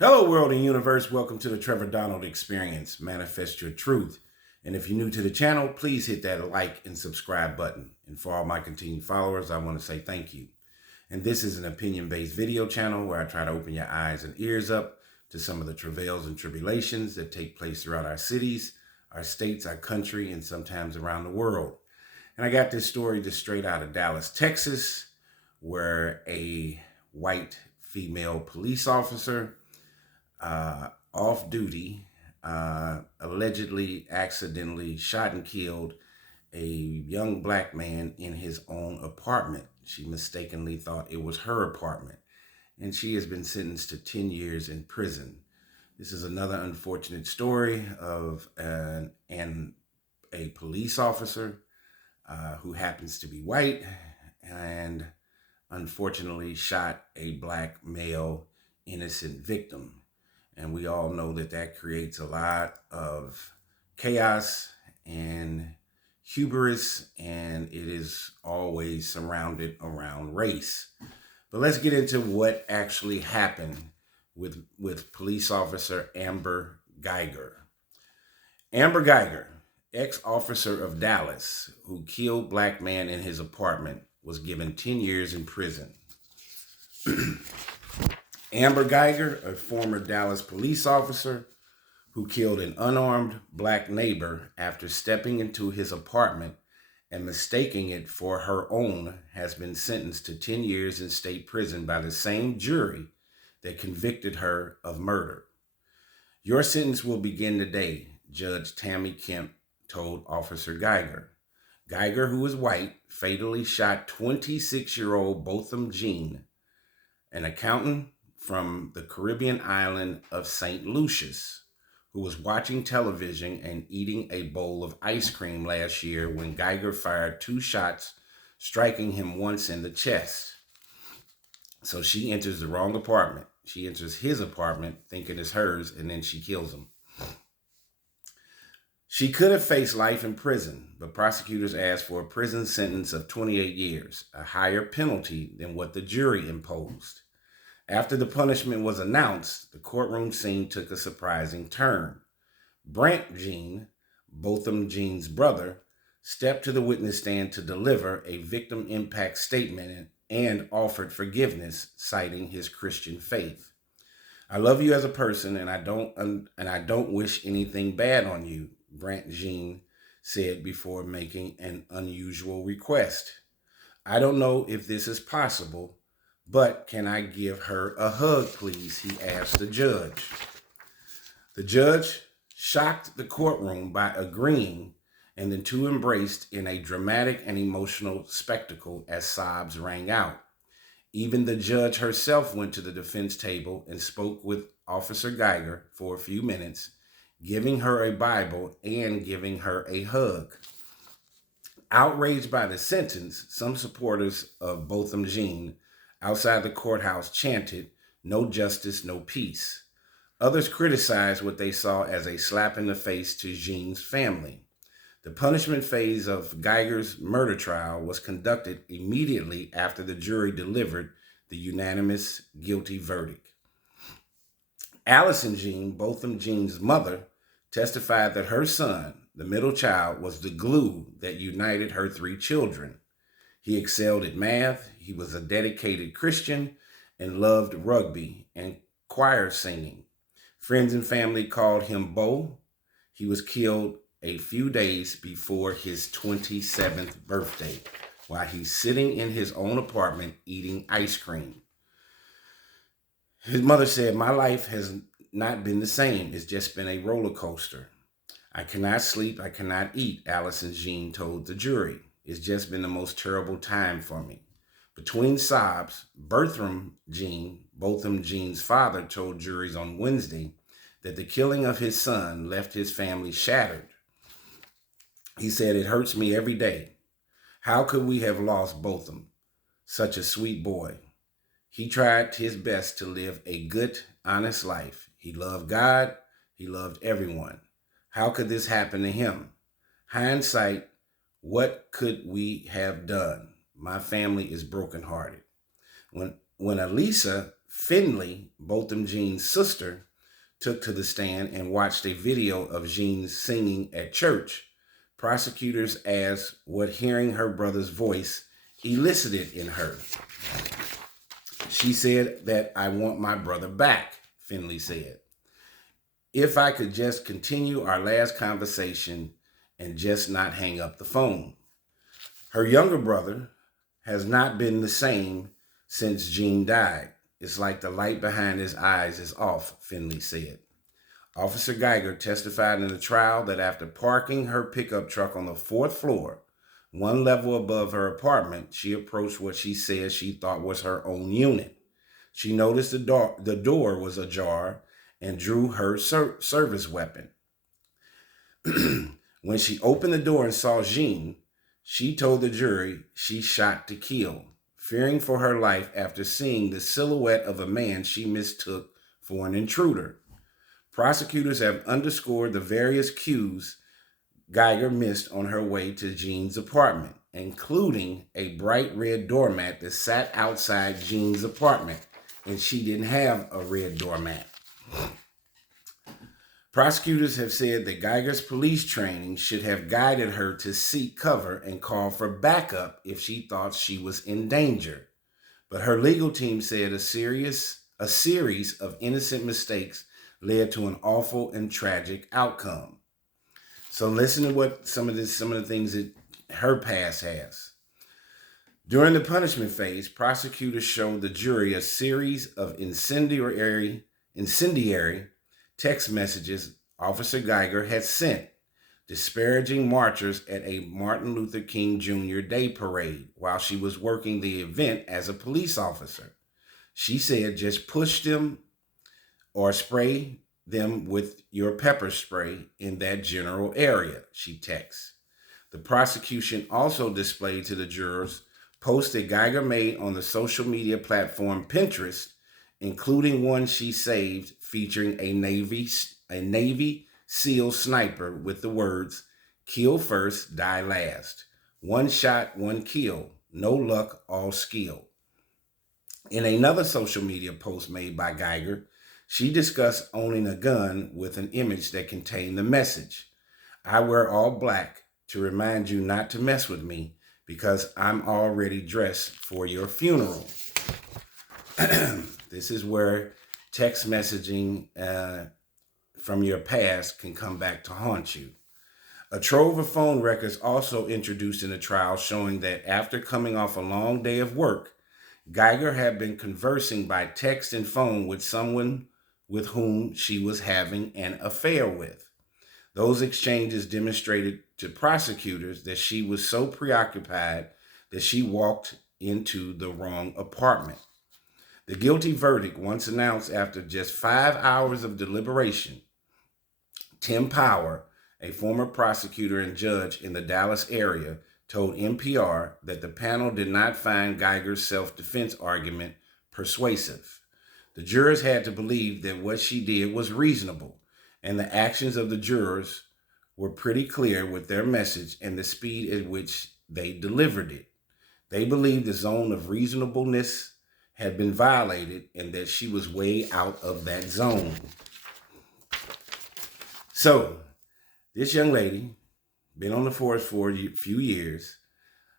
Hello, world and universe. Welcome to the Trevor Donald Experience. Manifest your truth. And if you're new to the channel, please hit that like and subscribe button. And for all my continued followers, I want to say thank you. And this is an opinion-based video channel where I try to open your eyes and ears up to some of the travails and tribulations that take place throughout our cities, our states, our country, and sometimes around the world. And I got this story just straight out of Dallas, Texas, where a white female police officer off duty, allegedly accidentally shot and killed a young black man in his own apartment. She mistakenly thought it was her apartment, and she has been sentenced to 10 years in prison. This is another unfortunate story of a police officer who happens to be white and unfortunately shot a black male innocent victim. And we all know that that creates a lot of chaos and hubris, and it is always surrounded around race. But let's get into what actually happened with police officer Amber Guyger. Amber Guyger, ex-officer of Dallas, who killed black man in his apartment, was given 10 years in prison. Amber Guyger, a former Dallas police officer who killed an unarmed black neighbor after stepping into his apartment and mistaking it for her own, has been sentenced to 10 years in state prison by the same jury that convicted her of murder. Your sentence will begin today, Judge Tammy Kemp told Officer Guyger. Guyger, who is white, fatally shot 26-year-old Botham Jean, an accountant from the Caribbean island of St. Lucius, who was watching television and eating a bowl of ice cream last year when Guyger fired 2 shots, striking him once in the chest. So she enters the wrong apartment. She enters his apartment thinking it's hers, and then she kills him. She could have faced life in prison, but prosecutors asked for a prison sentence of 28 years, a higher penalty than what the jury imposed. After the punishment was announced, the courtroom scene took a surprising turn. Brant Jean, Botham Jean's brother, stepped to the witness stand to deliver a victim impact statement and offered forgiveness, citing his Christian faith. "I love you as a person, and I don't wish anything bad on you," Brant Jean said before making an unusual request. "I don't know if this is possible, but can I give her a hug, please?" he asked the judge. The judge shocked the courtroom by agreeing, and the two embraced in a dramatic and emotional spectacle as sobs rang out. Even the judge herself went to the defense table and spoke with Officer Guyger for a few minutes, giving her a Bible and giving her a hug. Outraged by the sentence, some supporters of Botham Jean outside the courthouse chanted, "No justice, no peace." Others criticized what they saw as a slap in the face to Jean's family. The punishment phase of Guyger's murder trial was conducted immediately after the jury delivered the unanimous guilty verdict. Allison Jean, Botham Jean's mother, testified that her son, the middle child, was the glue that united her 3 children. He excelled at math, he was a dedicated Christian, and loved rugby and choir singing. Friends and family called him Bo. He was killed a few days before his 27th birthday while he's sitting in his own apartment eating ice cream. His mother said, "My life has not been the same. It's just been a roller coaster. I cannot sleep, I cannot eat," Allison Jean told the jury. "It's just been the most terrible time for me." Between sobs, Botham Jean's father, told juries on Wednesday that the killing of his son left his family shattered. He said, "It hurts me every day. How could we have lost Botham? Such a sweet boy. He tried his best to live a good, honest life. He loved God. He loved everyone. How could this happen to him? Hindsight, what could we have done? My family is brokenhearted." When Elisa Finley, Botham Jean's sister, took to the stand and watched a video of Jean singing at church. Prosecutors asked what hearing her brother's voice elicited in her. She said that I want my brother back, Finley said. If I could just continue our last conversation and just not hang up the phone. Her younger brother has not been the same since Jean died. It's like the light behind his eyes is off, Finley said. Officer Guyger testified in the trial that after parking her pickup truck on the 4th floor, one level above her apartment, she approached what she said she thought was her own unit. She noticed the door was ajar and drew her service weapon. When she opened the door and saw Jean, she told the jury she shot to kill, fearing for her life after seeing the silhouette of a man she mistook for an intruder. Prosecutors have underscored the various cues Guyger missed on her way to Jean's apartment, including a bright red doormat that sat outside Jean's apartment, and she didn't have a red doormat. Prosecutors have said that Guyger's police training should have guided her to seek cover and call for backup if she thought she was in danger. But her legal team said a series of innocent mistakes led to an awful and tragic outcome. So listen to what some of the things that her past has. During the punishment phase, prosecutors showed the jury a series of incendiary text messages Officer Guyger had sent, disparaging marchers at a Martin Luther King Jr. Day parade while she was working the event as a police officer. She said, just push them or spray them with your pepper spray in that general area, she texts. The prosecution also displayed to the jurors posts that Guyger made on the social media platform Pinterest, including one she saved featuring a Navy SEAL sniper with the words, "Kill first, die last. One shot, one kill. No luck, all skill." In another social media post made by Guyger, she discussed owning a gun with an image that contained the message, "I wear all black to remind you not to mess with me because I'm already dressed for your funeral." This is where text messaging from your past can come back to haunt you. A trove of phone records also introduced in the trial showing that after coming off a long day of work, Guyger had been conversing by text and phone with someone with whom she was having an affair with. Those exchanges demonstrated to prosecutors that she was so preoccupied that she walked into the wrong apartment. The guilty verdict, once announced after just 5 hours of deliberation, Tim Power, a former prosecutor and judge in the Dallas area, told NPR that the panel did not find Guyger's self-defense argument persuasive. The jurors had to believe that what she did was reasonable, and the actions of the jurors were pretty clear with their message and the speed at which they delivered it. They believed the zone of reasonableness had been violated and that she was way out of that zone. So, this young lady, been on the force for a few years,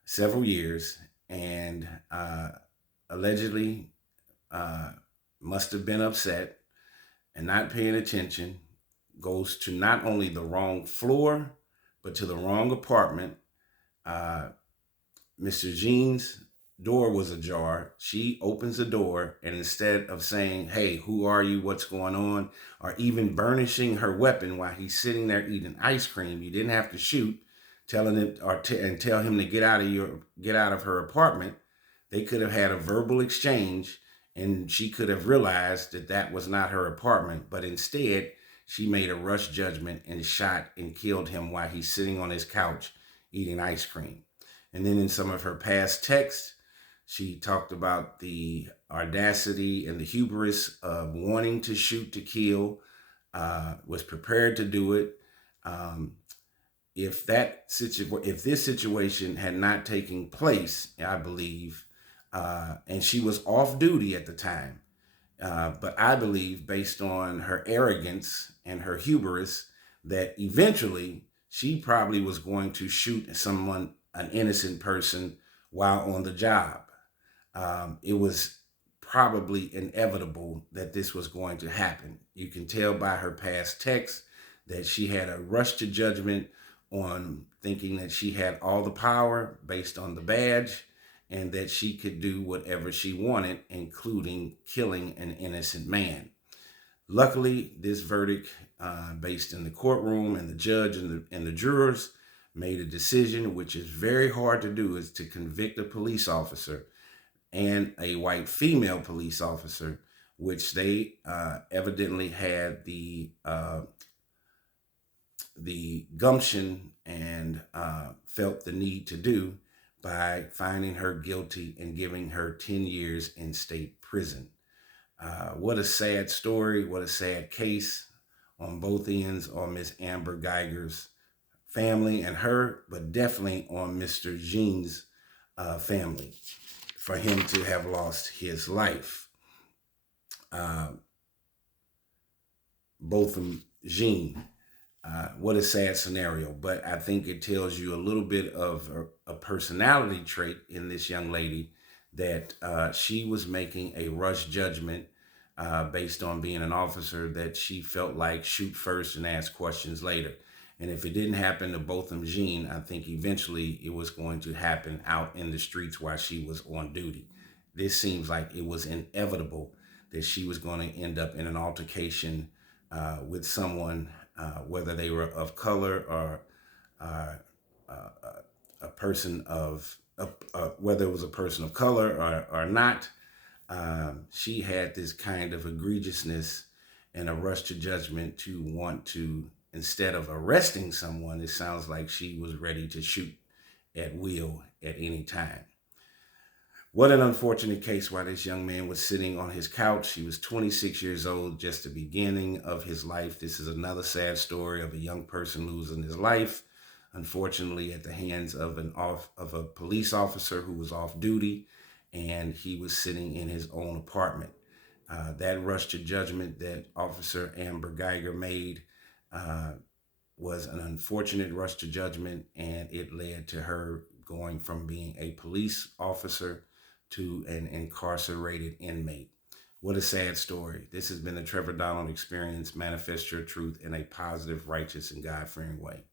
several years, and allegedly must have been upset and not paying attention, goes to not only the wrong floor, but to the wrong apartment. Mr. Jean's door was ajar. She opens the door, and instead of saying, "Hey, who are you? What's going on?" or even burnishing her weapon while he's sitting there eating ice cream, you didn't have to shoot, telling him and tell him to get out of her apartment. They could have had a verbal exchange, and she could have realized that that was not her apartment. But instead, she made a rush judgment and shot and killed him while he's sitting on his couch eating ice cream. And then in some of her past texts, she talked about the audacity and the hubris of wanting to shoot to kill, was prepared to do it. If this situation had not taken place, I believe, and she was off duty at the time, But I believe, based on her arrogance and her hubris, that eventually she probably was going to shoot someone, an innocent person, while on the job. It was probably inevitable that this was going to happen. You can tell by her past texts that she had a rush to judgment on thinking that she had all the power based on the badge and that she could do whatever she wanted, including killing an innocent man. Luckily, this verdict, based in the courtroom, and the judge and the jurors made a decision, which is very hard to do, is to convict a police officer and a white female police officer, which they evidently had the gumption and felt the need to do by finding her guilty and giving her 10 years in state prison. What a sad story. What a sad case on both ends, on Miss Amber Guyger's family and her, but definitely on Mr. Jean's family, for him to have lost his life. Botham Jean. What a sad scenario, but I think it tells you a little bit of a personality trait in this young lady, that she was making a rush judgment based on being an officer, that she felt like shoot first and ask questions later. And if it didn't happen to Botham Jean, I think eventually it was going to happen out in the streets while she was on duty. This seems like it was inevitable that she was going to end up in an altercation with someone, whether they were of color or a person of, whether it was a person of color or not. She had this kind of egregiousness and a rush to judgment to want to, instead of arresting someone, it sounds like she was ready to shoot at will at any time. What an unfortunate case while this young man was sitting on his couch. He was 26 years old, just the beginning of his life. This is another sad story of a young person losing his life, unfortunately, at the hands of a police officer who was off duty, and he was sitting in his own apartment. That rush to judgment that Officer Amber Guyger made was an unfortunate rush to judgment, and it led to her going from being a police officer to an incarcerated inmate. What a sad story. This has been the Trevor Donald Experience. Manifest your truth in a positive, righteous, and God-fearing way.